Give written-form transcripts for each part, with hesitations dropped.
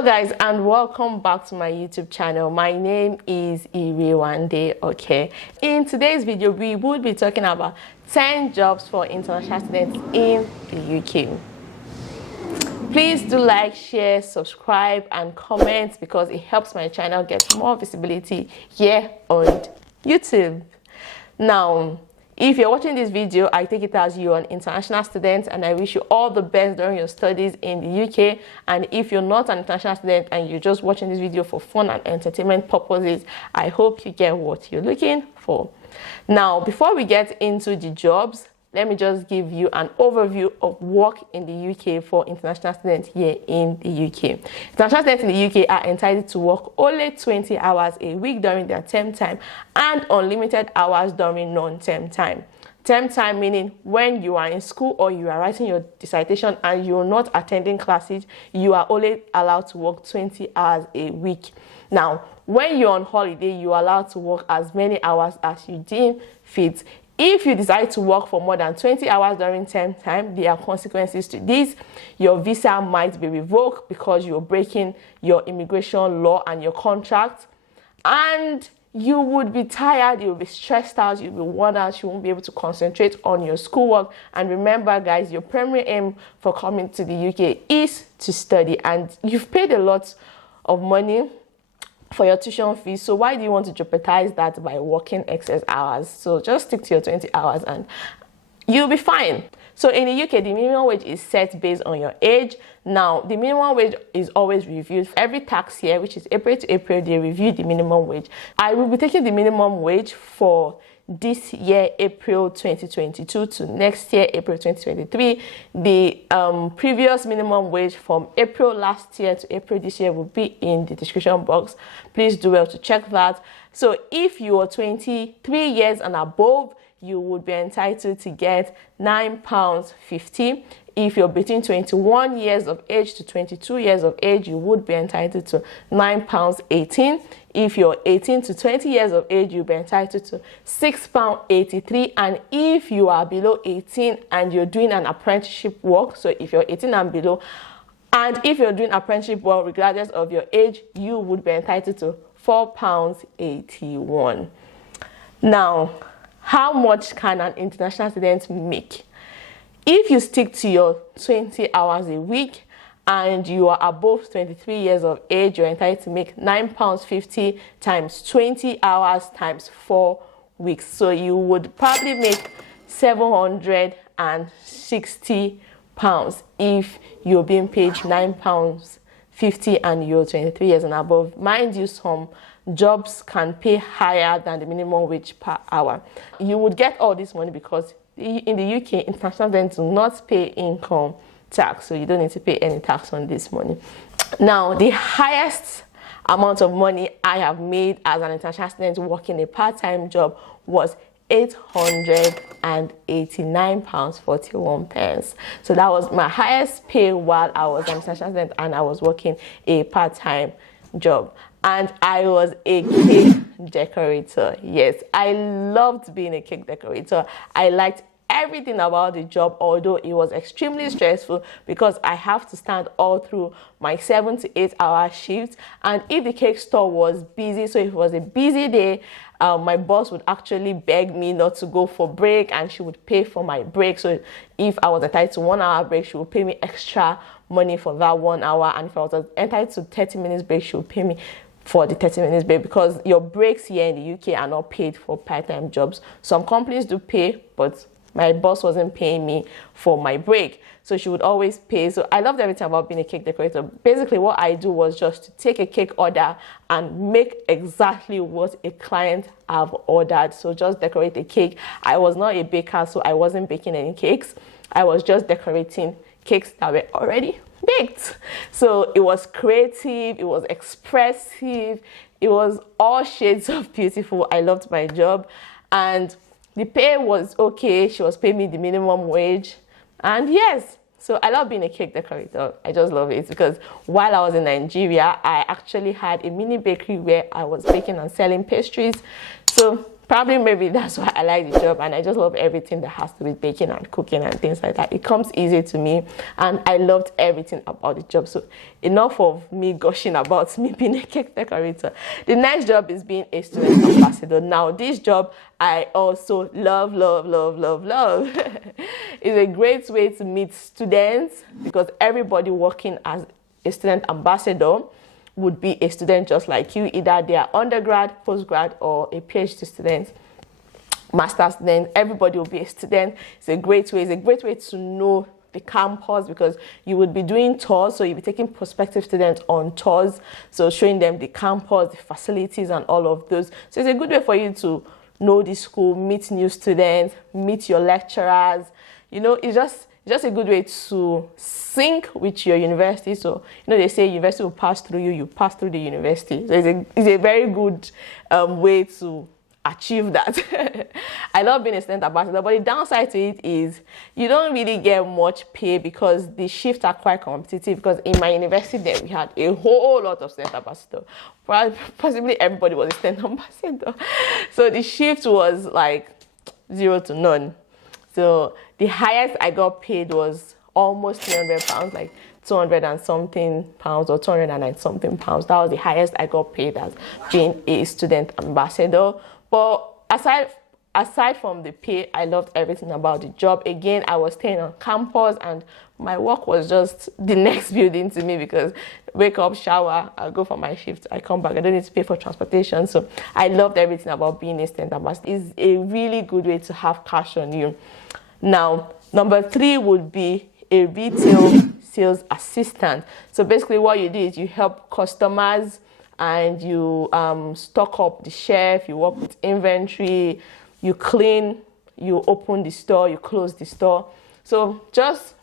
Hello guys, and welcome back to my YouTube channel. My name is Iriwande. Okay, in today's video we will be talking about 10 jobs for international students in the UK. Please do like, share, subscribe and comment because it helps my channel get more visibility here on YouTube. Now, if you're watching this video, I take it as you're an international student and I wish you all the best during your studies in the UK. And if you're not an international student and you're just watching this video for fun and entertainment purposes, I hope you get what you're looking for. Now, before we get into the jobs, let me just give you an overview of work in the UK for international students here in the UK. International students in the UK are entitled to work only 20 hours a week during their term time and unlimited hours during non-term time. Term time meaning when you are in school or you are writing your dissertation and you're not attending classes, you are only allowed to work 20 hours a week. Now, when you're on holiday, you're allowed to work as many hours as you deem fit. If you decide to work for more than 20 hours during term time, there are consequences to this. Your visa might be revoked because you're breaking your immigration law and your contract. And you would be tired, you'll be stressed out, you'll be worn out, you won't be able to concentrate on your schoolwork. And remember guys, your primary aim for coming to the UK is to study. And you've paid a lot of money for your tuition fees, so why do you want to jeopardize that by working excess hours? So just stick to your 20 hours and you'll be fine. So in the UK, the minimum wage is set based on your age. Now, the minimum wage is always reviewed. Every tax year, which is April to April, they review the minimum wage. I will be taking the minimum wage for this year, April 2022 to next year, April 2023. The previous minimum wage from April last year to April this year will be in the description box. Please do well to check that. So if you are 23 years and above, you would be entitled to get £9.50. If you're between 21 years of age to 22 years of age, you would be entitled to £9.18. If you're 18 to 20 years of age, you'll be entitled to £6.83. And if you are below 18 and you're doing an apprenticeship work, so if you're 18 and below, and if you're doing apprenticeship work regardless of your age, you would be entitled to £4.81. Now, how much can an international student make? If you stick to your 20 hours a week and you are above 23 years of age, you're entitled to make £9.50 times 20 hours times 4 weeks. So you would probably make £760 if you're being paid £9.50 and you're 23 years and above. Mind you, some jobs can pay higher than the minimum wage per hour. You would get all this money because in the UK, international students do not pay income tax, so you don't need to pay any tax on this money. Now, the highest amount of money I have made as an international student working a part-time job was £889.41. So that was my highest pay while I was an international student and I was working a part-time job. And I was a cake decorator. Yes, I loved being a cake decorator. I liked everything about the job, although it was extremely stressful because I have to stand all through my 7 to 8 hour shifts. And if the cake store was busy, so if it was a busy day, my boss would actually beg me not to go for break and she would pay for my break. So if I was entitled to 1 hour break, she would pay me extra money for that 1 hour. And if I was entitled to 30 minutes break, she would pay me for the 30 minutes break, because your breaks here in the UK are not paid for part-time jobs. Some companies do pay, but my boss wasn't paying me for my break, so she would always pay. So I loved everything about being a cake decorator. Basically, what I do was just to take a cake order and make exactly what a client have ordered. So just decorate a cake. I was not a baker, so I wasn't baking any cakes. I was just decorating cakes that were already baked. So it was creative, it was expressive, it was all shades of beautiful. I loved my job and the pay was okay. She was paying me the minimum wage. And yes, so I love being a cake decorator. I just love it because while I was in Nigeria, I actually had a mini bakery where I was baking and selling pastries. So Probably maybe that's why I like the job, and I just love everything that has to be baking and cooking and things like that. It comes easy to me, and I loved everything about the job. So enough of me gushing about me being a cake decorator. The next job is being a student ambassador. Now this job I also love. It's a great way to meet students, because everybody working as a student ambassador would be a student just like you. Either they are undergrad, postgrad, or a PhD student, master's student. Everybody will be a student. It's a great way to know the campus, because you would be doing tours, so you'll be taking prospective students on tours, so showing them the campus, the facilities, and all of those. So it's a good way for you to know the school, meet new students, meet your lecturers. You know, it's just a good way to sync with your university. So, you know, they say university will pass through you, you pass through the university. So it's a very good way to achieve that. I love being a student ambassador, but the downside to it is you don't really get much pay, because the shifts are quite competitive. Because in my university there, we had a whole lot of student ambassadors. Possibly everybody was a student ambassador. So the shift was like 0 to none. So the highest I got paid was almost £300, like 200 and something pounds, or 209 something pounds. That was the highest I got paid as being a student ambassador. But aside from the pay, I loved everything about the job. Again, I was staying on campus, and my work was just the next building to me, because wake up, shower, I'll go for my shift, I come back, I don't need to pay for transportation. So I loved everything about being a student ambassador. It's a really good way to have cash on you. Now, number 3 would be a retail sales assistant. So basically what you do is you help customers, and you stock up the shelf, you work with inventory, you clean, you open the store, you close the store. So just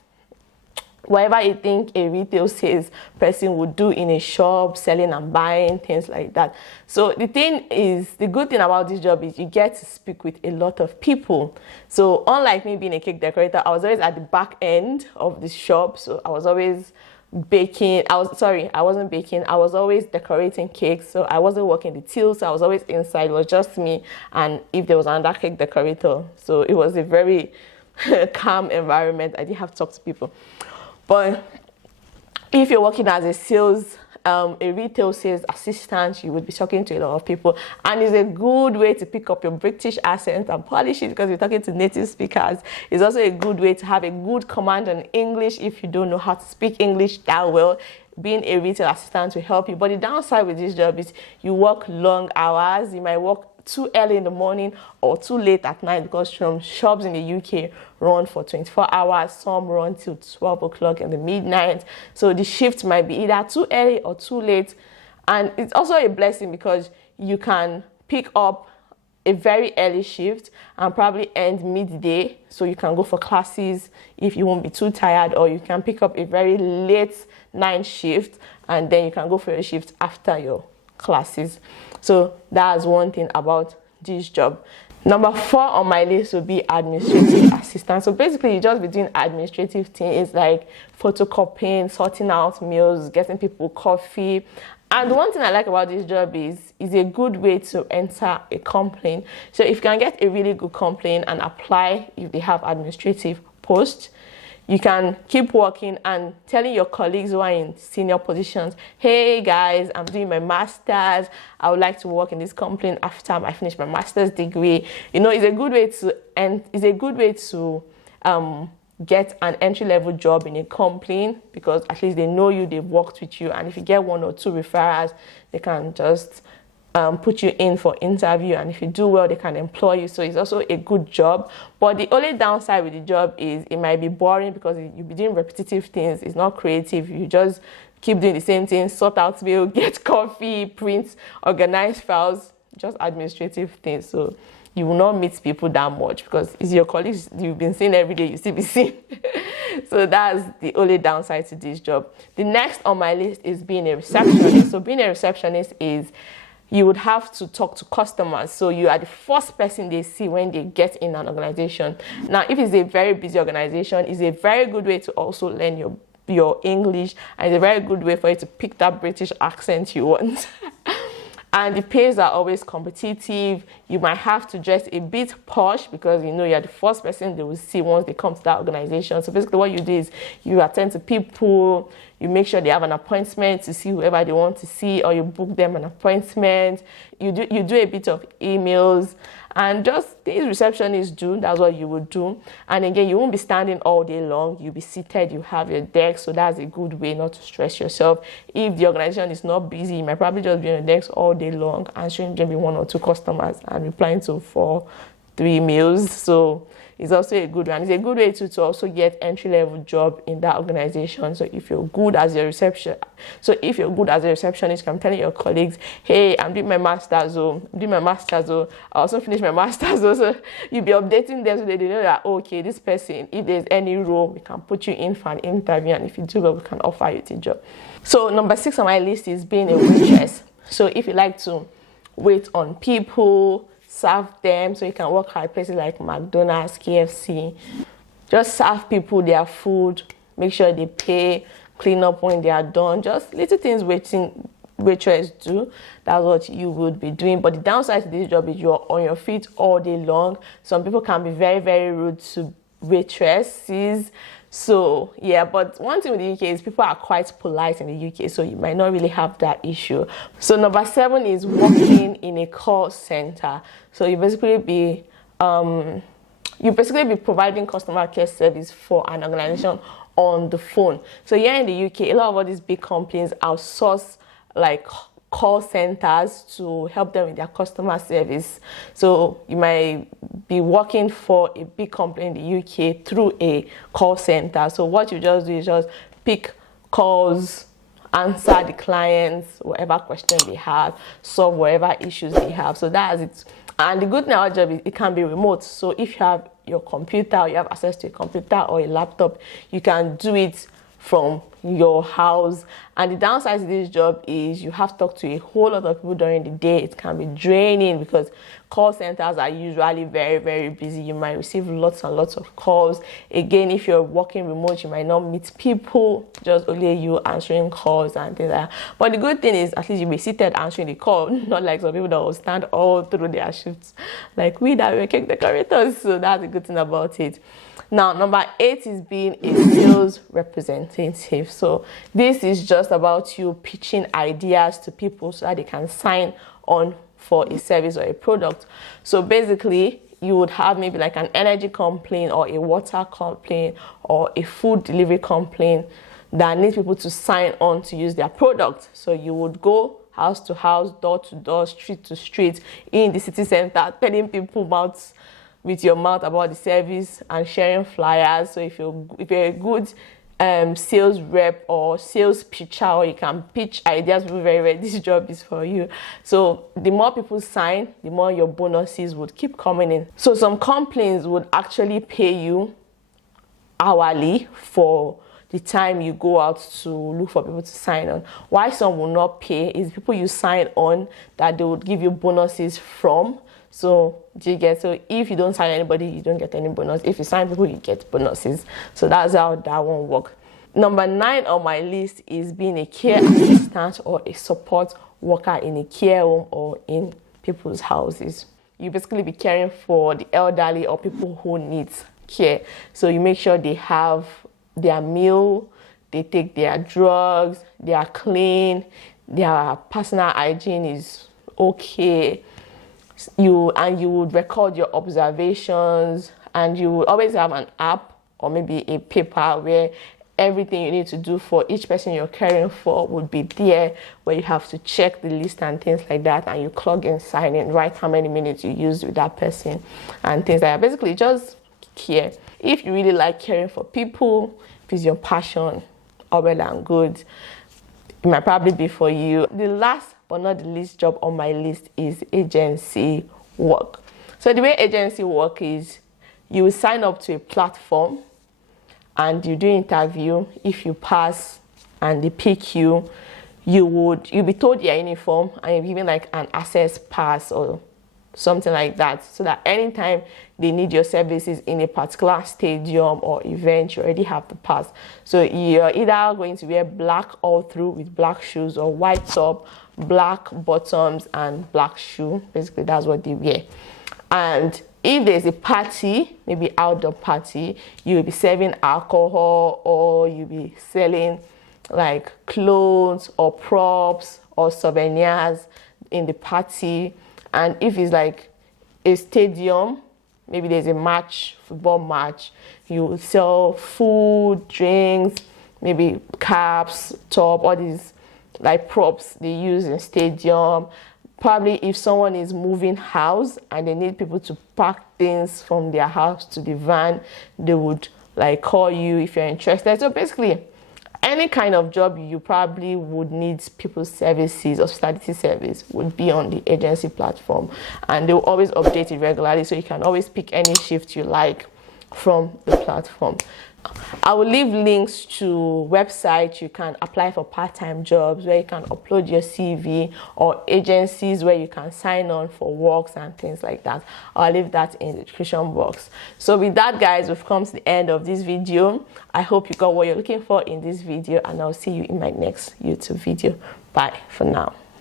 whatever you think a retail sales person would do in a shop, selling and buying, things like that. So the good thing about this job is you get to speak with a lot of people. So unlike me being a cake decorator, I was always at the back end of the shop. So I was always baking. I wasn't baking. I was always decorating cakes. So I wasn't working the till. So I was always inside. It was just me, and if there was another cake decorator. So it was a very calm environment. I didn't have to talk to people. But if you're working as a retail sales assistant, you would be talking to a lot of people, and it's a good way to pick up your British accent and polish it, because you're talking to native speakers. It's also a good way to have a good command on English if you don't know how to speak English that well. Being a retail assistant will help you. But the downside with this job is you work long hours. You might work too early in the morning or too late at night, because some shops in the UK run for 24 hours, some run till 12 o'clock in the midnight. So the shift might be either too early or too late. And it's also a blessing, because you can pick up a very early shift and probably end midday, so you can go for classes if you won't be too tired, or you can pick up a very late night shift and then you can go for your shift after your classes. So that's one thing about this job. Number 4 on my list would be administrative assistant. So basically you just be doing administrative things like photocopying, sorting out mails, getting people coffee. And one thing I like about this job is a good way to enter a company. So if you can get a really good company and apply if they have administrative posts, you can keep working and telling your colleagues who are in senior positions, hey guys, I'm doing my master's. I would like to work in this company after I finish my master's degree. You know, it's a good way to get an entry-level job in a company, because at least they know you, they've worked with you, and if you get 1 or 2 referrals, they can just put you in for interview, and if you do well, they can employ you. So it's also a good job. But the only downside with the job is it might be boring, because you'll be doing repetitive things. It's not creative. You just keep doing the same thing: sort out mail, get coffee, print, organize files, just administrative things. So you will not meet people that much, because it's your colleagues you've been seeing every day, you still be seeing. So that's the only downside to this job. The next on my list is being a receptionist. So being a receptionist is you would have to talk to customers. So you are the first person they see when they get in an organization. Now, if it's a very busy organization, it's a very good way to also learn your English, and it's a very good way for you to pick that British accent you want. and the pays are always competitive. You might have to dress a bit posh because you know you're the first person they will see once they come to that organization. So basically what you do is you attend to people, you make sure they have an appointment to see whoever they want to see, or you book them an appointment. You do a bit of emails, and just these receptionists do, that's what you would do. And again, you won't be standing all day long, you'll be seated, you have your desk, so that's a good way not to stress yourself. If the organization is not busy, you might probably just be on your desk all day long, answering maybe 1 or 2 customers and replying to 4, 3 mails. So it's also a good one. It's a good way to also get entry-level job in that organization. So if you're good as a receptionist, you can tell your colleagues, hey, I'm doing my master's, I also finished my master's. So you'll be updating them so they know that, okay, this person, if there's any role, we can put you in for an interview, and if you do well, we can offer you the job. So number 6 on my list is being a waitress. So if you like to wait on people, serve them, so you can work at places like McDonald's, KFC, just serve people their food, make sure they pay, clean up when they are done, just little things waitress do. That's what you would be doing. But the downside to this job is you're on your feet all day long. Some people can be very, very rude to waitresses. So yeah, but one thing with the UK is people are quite polite in the UK, so you might not really have that issue. So number 7 is working in a call center. So you basically be providing customer care service for an organization on the phone. So here in the UK, a lot of all these big companies outsource like call centers to help them with their customer service. So you might be working for a big company in the UK through a call center. So what you just do is just pick calls, answer the clients, whatever question they have, solve whatever issues they have. So that's it. And the good thing about our job is it can be remote. So if you have your computer, or you have access to a computer or a laptop, you can do it from your house. And the downside to this job is you have to talk to a whole lot of people during the day. It can be draining because call centers are usually very, very busy. You might receive lots and lots of calls. Again, if you're working remote, you might not meet people, just only you answering calls and things like that. But the good thing is at least you'll be seated answering the call, not like some people that will stand all through their shifts like we that were cake decorators. So that's the good thing about it. Now, number 8 is being a sales representative. So this is just about you pitching ideas to people so that they can sign on for a service or a product. So basically, you would have maybe like an energy company or a water company or a food delivery company that needs people to sign on to use their product. So you would go house to house, door to door, street to street in the city center, telling people with your mouth about the service and sharing flyers. So if you're a good sales rep or sales pitcher, or you can pitch ideas, people very well, this job is for you. So the more people sign, the more your bonuses would keep coming in. So some companies would actually pay you hourly for the time you go out to look for people to sign on. Why some will not pay is people you sign on that they would give you bonuses from. So so if you don't sign anybody, you don't get any bonus. If you sign people, you get bonuses. So that's how that one works. Number 9 on my list is being a care assistant or a support worker in a care home or in people's houses. You basically be caring for the elderly or people who need care. So you make sure they have their meal, they take their drugs, they are clean, their personal hygiene is okay. You would record your observations, and you would always have an app or maybe a paper where everything you need to do for each person you're caring for would be there, where you have to check the list and things like that, and you clock in, sign in, write how many minutes you used with that person and things like that. Basically, just care. If you really like caring for people, if it's your passion, all well and good, it might probably be for you. The last but not the least job on my list is agency work. So the way agency work is you will sign up to a platform and you do interview. If you pass and they pick you'll be told your uniform and you're given like an access pass or something like that, so that anytime they need your services in a particular stadium or event, you already have the pass. So you're either going to wear black all through with black shoes, or white top, black bottoms, and black shoe. Basically, that's what they wear. And if there's a party, maybe outdoor party, you'll be serving alcohol, or you'll be selling like clothes or props or souvenirs in the party. And if it's like a stadium, maybe there's a match, football match, you sell food, drinks, maybe caps, top, all these like props they use in stadium. Probably if someone is moving house and they need people to pack things from their house to the van, they would like call you if you're interested. So basically, any kind of job you probably would need people's services, hospitality service, would be on the agency platform, and they will always update it regularly, so you can always pick any shift you like from the platform. I will leave links to websites you can apply for part-time jobs, where you can upload your CV, or agencies where you can sign on for works and things like that. I'll leave that in the description box. So with that, guys, we've come to the end of this video. I hope you got what you're looking for in this video, and I'll see you in my next YouTube video. Bye for now.